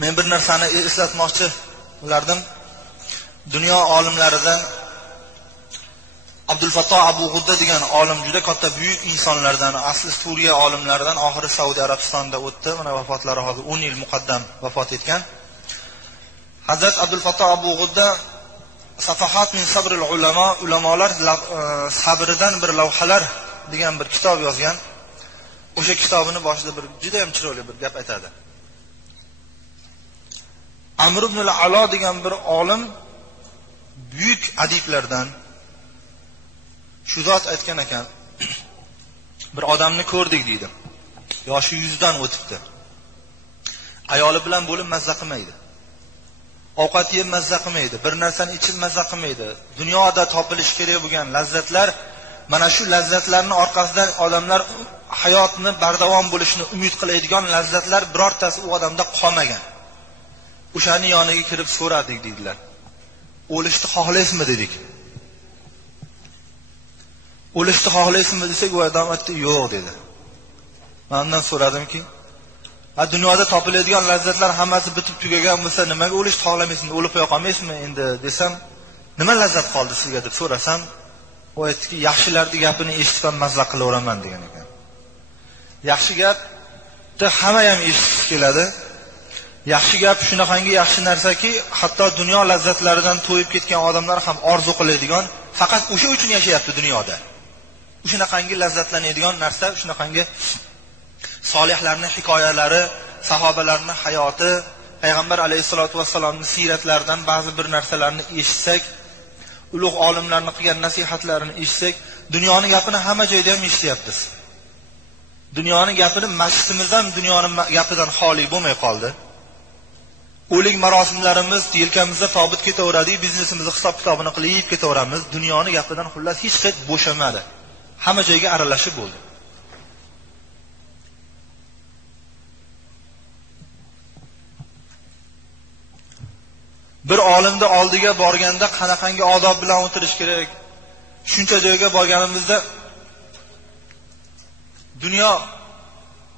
Men bir narsani eslatmoqchi bo'lardim. Dunyo olimlaridan Abdulfatto Abu G'udda degan olim juda katta buyuk insonlardan, asli Suriya olimlaridan, oxiri Saudiya Arabistonida o'tdi. Mana vafotlari hozir 10 yil muqaddam vafot etgan. Hazrat Abdulfatto Abu G'udda Safahat min sabril ulamo, ulamolar sabridan bir lavhalar degan bir kitob yozgan. O'sha kitobini boshida bir juda ham chiroyli bir gap aytadi. Amr ibn al-Alo degan bir olim buyuk adiblardan shu zot aytgan ekan, bir odamni ko'rdik deydi. Yoshi 100 dan o'tibdi. Ayoli bilan bo'lib mazza qilmaydi. Ovqat yeb mazza qilmaydi, bir narsani ichib mazza qilmaydi. Dunyoda topilish kerak bo'lgan lazzatlar, mana shu lazzatlarning orqasidan odamlar hayotni bardavom bo'lishini umid qiladigan lazzatlar birortasi u odamda qolmagan. O'shani yoniga kirib so'radik dedilar. O'lishni xohlaysizmi dedik. O'lishni xohlaysizmi desak, u odam aytdi, yo'q dedi. Mendan so'radimki, dunyoda topiladigan lazzatlar hammasi bitib tugagan bo'lsa, nimaga o'lishni xohlamaysizmi? O'lib qo'ya qolmaysizmi endi desam, nima lazzat qoldi sizga deb so'rasam, u aytdiki, yaxshilarning gapini eshitib ham mazza qilaveraman degan ekan. Yaxshi gapni hamma ham eshitib keladi. Yaxshi gap shunaqangi yaxshi narsaki, hatto dunyo lazzatlaridan to'yib ketgan odamlar ham orzu qiladigan, faqat o'sha uchun yashayapti dunyoda. Shunaqangi lazzatlanadigan narsa, shunaqangi solihlarning hikoyalari, sahobalarning hayoti, payg'ambar alayhisolatu vassalomning siratlaridan ba'zi bir narsalarni eshitsak, ulug' olimlarning qilgan nasihatlarini eshitsak, dunyoning gapini hamma joyda ham eshityapmiz. Dunyoning gapini masjidimizdan dunyoning gapidan xoli bo'lmay qoldi. O'lik marosimlarimiz yelkamizda tobut ketaveradi, biznesimizni hisob kitobini qilib ketaveramiz. Dunyoning gapidan xullas hech qanday bo'shamadi. Hamma joyga aralashib bo'ldi. Bir olimni oldiga borganda qanaqangi odob bilan o'tirish kerak? Shuncha joyga borganimizda dunyo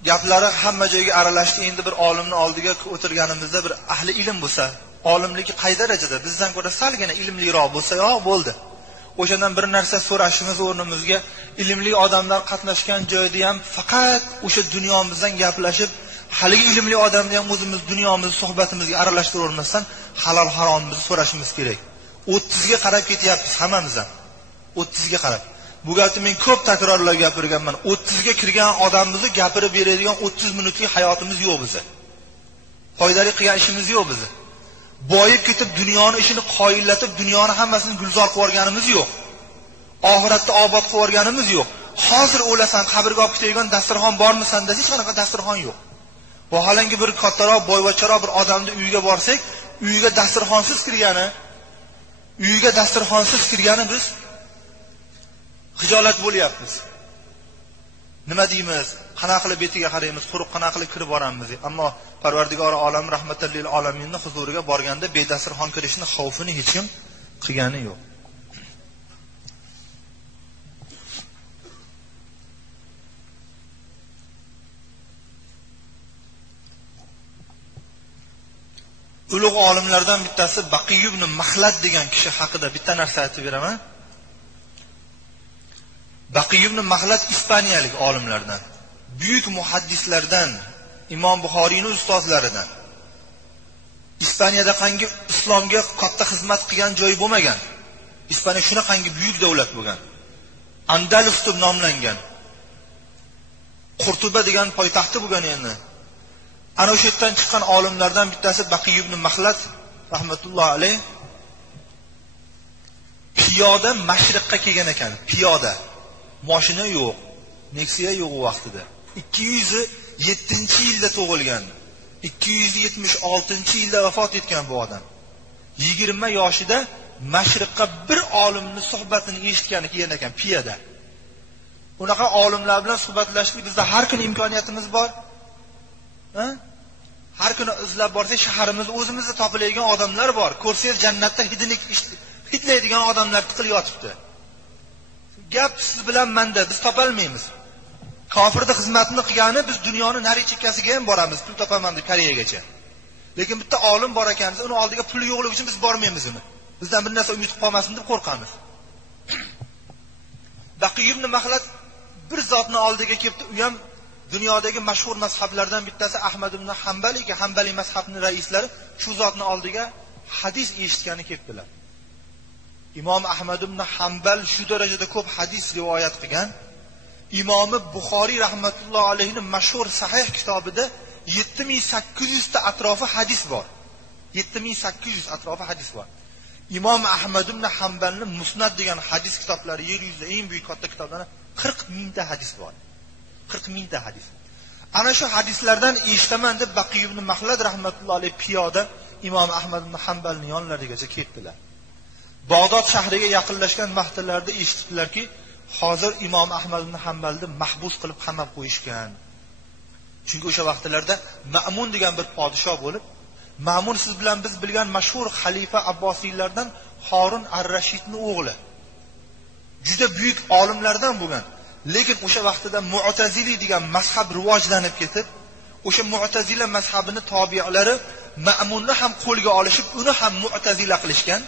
gaplari hamma joyga aralashdi. Endi bir olimni oldiga o'tirganimizda bir ahli ilm bo'lsa, olimligi qay darajada bizdan ko'ra salgina ilmliroq bo'lsa, yo'q bo'ldi. O'shandan bir narsa so'rashimiz o'rnimizga ilmli odamlar qatnashgan joyda ham faqat o'sha dunyomizdan gaplashib, haligi ilmli odamni ham o'zimiz dunyomizni, suhbatimizga aralashtiravermasdan halol haromimizni so'rashimiz kerak. 30 ga qarab ketyapmiz hammamiz ham. 30 ga qarab. Bu gapni men ko'p takrorlab gapirganman. 30 ga kirgan odamimizni gapirib beradigan 30 minutlik hayotimiz yo'q bizda. Foydali qilgan ishimiz yo'q bizda. Boyib ketib dunyoni ishini qoyillatib, dunyoni hammasini gulzor qilib o'rganimiz yo'q. Oxiratda obod qilib o'rganimiz yo'q. Hozir o'lasan, qabrga olib ketadigan dasturxon bormisan desa, hech qanaqa dasturxon yo'q. Vaholanki bir kattaroq, boyvachcharoq bir odamni uyiga borsak, uyiga dasturxonsiz kirgani biz xijolat bo'lyapmiz. Nima deymiz? Qanaqa qilib betiga qaraymiz, quruq qanaqa qilib kirib boramiz. Ammo Parvardigori olam rahmatal lil alaminning huzuriga borganda bedasturxon kirishni xavfini hech kim qilgani yo'q. Ulug' olimlardan bittasi Baqiy ibn Maxlad degan kishi haqida bitta narsa aytib beraman. Baqiy ibn Maxlad ispaniyalik olimlardan, buyuk muhaddislardan, Imom Buxoriyning ustozlaridan. Ispaniyada qangi islomga katta xizmat qilgan joy bo'lmagan. Ispaniya shunaqangi buyuk davlat bo'lgan. Andalus deb nomlangan. Qurtuba degan poytaxti bo'lgan endi. Ana o'sha yerdan chiqqan olimlardan bittasi Baqiy ibn Maxlad rahmatulloh alayh piyoda Mashriqqa kelgan ekan. Piyoda. Mashina yo'q, Nexia yo'q u vaqtida. 207-yilda tug'ilgan. 276-yilda vafot etgan bu odam. 20 yoshida Mashriqqa bir olimning suhbatini eshitgani kelgan ekan piyoda. Unaqa olimlar bilan suhbatlashishlik bizda har kun imkoniyatimiz bor. Har kuni izlab borsak, shaharimizda o'zimizda topiladigan odamlar bor. Ko'rsangiz jannatda hidlaydigan odamlar tiqilib yotibdi. Gap siz bilan menda, biz topolmaymiz. Kofirning xizmatini qilgani biz dunyoni nari chekkasiga ham boramiz, pul topaman deb Koreyagacha. Lekin bitta olim bor ekan, uni oldiga puli yo'qligi uchun biz bormaymiz uni. Bizdan bir narsa umid qilib qolmasin deb qo'rqamiz. Baqiy ibn Maxlad bir zotni oldiga kelibdi, u ham dunyodagi mashhur mazhablardan bittasi Ahmad ibn Hanbal ekan, Hanbali mazhabining raislari shu zotni oldiga hadis eshitgani kelibdilar. Imom Ahmad ibn Hanbal shu darajada ko'p hadis rivoyat qilgan. Imomi Buxoriy rahmatullohi alayhining mashhur sahih kitobida 7800 ta atrofi hadis bor. 7800 atrofi hadis bor. Imom Ahmad ibn Hanbalning Musnad degan hadis kitoblari yer yuzida eng buyuk katta kitoblardan 40 mingta hadis bor. 40 mingta hadis. Ana shu hadislardan eshitaman deb Baqiy ibn Maxlad rahmatullohi alayhi piyoda Imom Ahmad ibn Hanbalning yonlarigacha ketdilar. Bag'dod shahriga yaqinlashgan vaqtlarda eshitdilarki, hozir Imom Ahmad ibn Hanbalni mahbus qilib qamab qo'yishgan. Chunki o'sha vaqtlarda Ma'mun degan bir podshoh bo'lib, Ma'mun siz bilan biz bilgan mashhur xalifa Abbosiylardan Harun ar-Rashidning o'g'li. Juda buyuk olimlardan bo'lgan. Lekin o'sha vaqtida Mu'tazili degan mazhab rivojlanib ketib, o'sha Mu'tazila mazhabini tobi'alari Ma'munni ham qo'lga olishib, uni ham Mu'tazila qilishgan.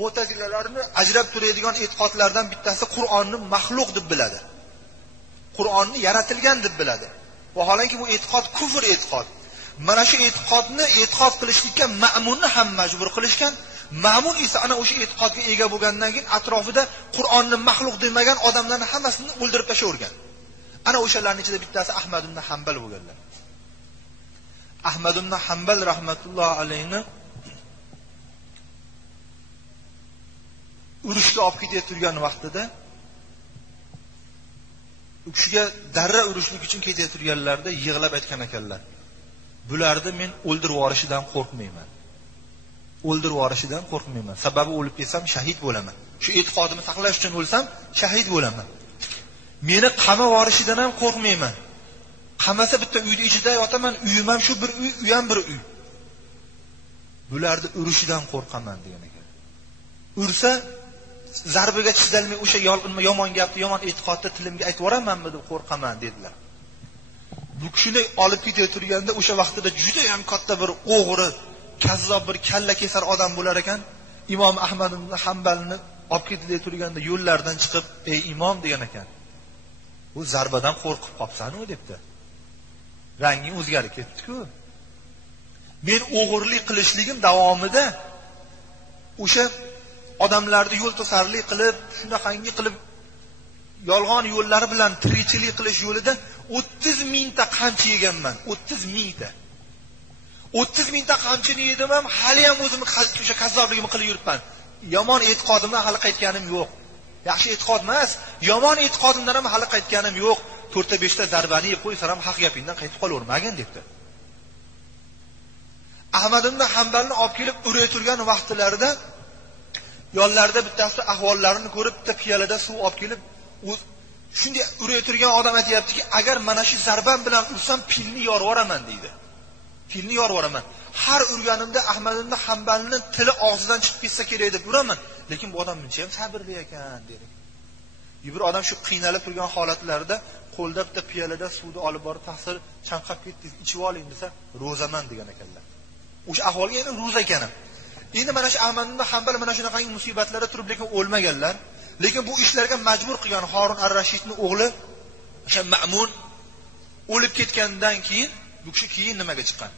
Mu'tazilalarni ajrab turadigan e'tiqodlardan bittasi Qur'onni maxluq deb biladi. Qur'onni yaratilgan deb biladi. Vaholanki bu e'tiqod kufr e'tiqod. Mana shu e'tiqodni e'tiqod qilishlikka Ma'munni ham majbur qilishgan. Ma'mun esa ana o'sha e'tiqodga ega bo'lgandan keyin atrofida Qur'onni maxluq demagan odamlarni hammasini o'ldirib tashavergan. Ana o'shalarning ichida bittasi Ahmad ibn Hanbal bo'lganlar. Ahmad ibn Hanbal rahmatullohi alayhi urushga olib ketib turgan vaqtida u kishiga darra urushlik uchun ketib turganlarda yig'lab aytgan ekanlar. Bularni men o'ldirib yuborishidan qo'rqmayman. O'ldirib yuborishidan qo'rqmayman. Sababi o'lib ketsam shahid bo'laman. Shu e'tiqodimni saqlash uchun o'lsam shahid bo'laman. Meni qamab yuborishidan ham qo'rqmayman. Qamasa bitta uyda ichida yotaman, uyim ham shu bir uy, u ham bir uy. Bularni urushidan qo'rqaman degan ekan. Ursa zarbiga chidalmay o'sha yomon gapni, yomon e'tiqodni tilimga aytib yuboramanmi deb qo'rqaman dedilar. Bu kishini olib ketib turganda o'sha vaqtida juda ham katta bir o'g'ri, kazzob bir kalla kesar odam bo'lar ekan. Imom Ahmad ibn Hanbalni olib ketib turganda yo'llardan chiqib, "Ey imom" degan ekan. "Bu zarbadan qo'rqib qopsan-ku" debdi. Rangi o'zgarib ketdi-ku. Men o'g'irlik qilishligim davomida o'sha odamlarni yo'l to'sarlik qilib, shunaqangi qilib yolg'on yo'llari bilan tirikchilik qilish yo'lida 30 mingta qamchi yeganman. 30 mingta. 30 mingta qamchini yedim ham, hali ham o'zimni o'sha kazzobligimni qilib yuribman. Yomon e'tiqodimdan hali qaytganim yo'q. Yaxshi e'tiqod emas, yomon e'tiqodimdan ham hali qaytganim yo'q. 4-5 ta zarbani yeb qo'ysam ham haq gapingdan qaytib qolavermagin debdi. Ahmad ibn Hanbalni olib kelib uray turgan vaqtlarida yonlarida bittasi ahvollarini ko'rib, bitta piyolada suv olib kelib, shunday uray turgan odam aytayaptiki, agar mana shu zarbam bilan ursam pilni yorib yuboraman deydi. Pilni yorib yuboraman. Har urganimda Ahmad ibn Hanbalning tili og'zidan chiqib ketsa kerak deb uraman, lekin bu odam buncha ham sabrli ekan dedi. Bir odam shu qiynalib turgan holatlarida qo'lda bitta piyolada suvni olib borib, ta'sir chanqab ketdi, ichib oling desa, ro'zaman degan ekanlar. O'sha ahvolga yana ro'za ekan. Endi mana shu Ahmad ibn Hanbal mana shunaqa musibatlarda turib lekin o'lmaganlar. Lekin bu ishlarga majbur qilgan Harun ar-Rashidning o'g'li o'sha Ma'mun o'lib ketgandan keyin bu kishi keyin nimaga chiqqan?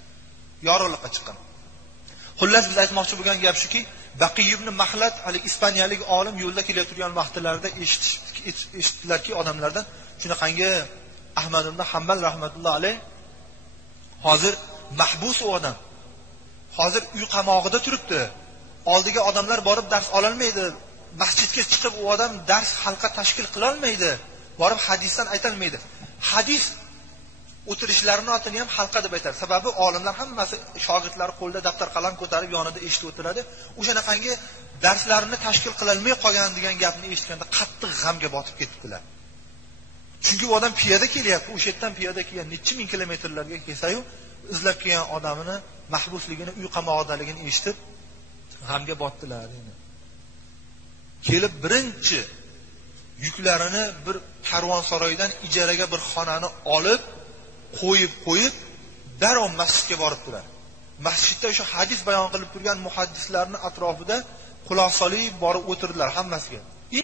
Yorug'likqa chiqqan. Xullas biz aytmoqchi bo'lgan gap shuki, Baqiy ibn Maxlad ispaniyalik olim yo'lda kelayotgan vaqtlarida eshitdilarki odamlardan shunaqangi Ahmad ibn Hanbal rahmatullohi alayh hozir mahbus u odam. Hozir uy qamog'ida turibdi. Oldiga odamlar borib dars ololmaydi. Masjidga chiqib u odam dars halqa tashkil qila olmaydi. Borib hadisdan aytolmaydi. Hadis o'tirishlarini otini ham halqa deb aytadi. Sababi olimlar hammasi shogirdlari qo'lda daftar qalam ko'tarib yonida eshitib o'tiradi. O'shanaqangi darslarini tashkil qila olmay qolgan degan gapni eshitganda qattiq g'amga botib ketdilar. Chunki u odam piyoda kelyapti. O'sha yerdan piyoda kelgan necha ming kilometrlarga kelsa-yu, izlab kelgan odamini mahbusligini, uy qamog'idaligini eshitib g'amga botdilar endi. Kelib birinchi yuklarini bir karvonsaroydan ijaraga bir xonani olib qo'yib darrov masjidga borib turadi. masjidda o'sha hadis bayon qilib turgan muhaddislarning atrofida quloq solib borib o'tirdilar hammasiga.